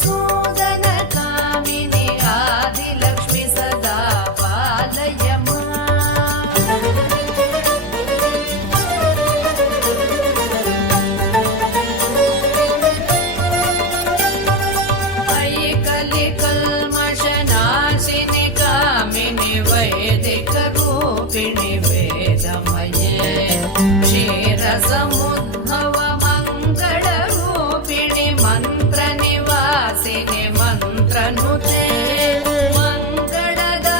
मधुसूदन कामिनि आदिलक्ष्मि सदा पालय कलिकल्मषनाशिनि कामिनि वैदिकरूपिणि वेदमये क्षीरसमुद्भव मङ्गलरूपिणि मन्त्रनिवासिनि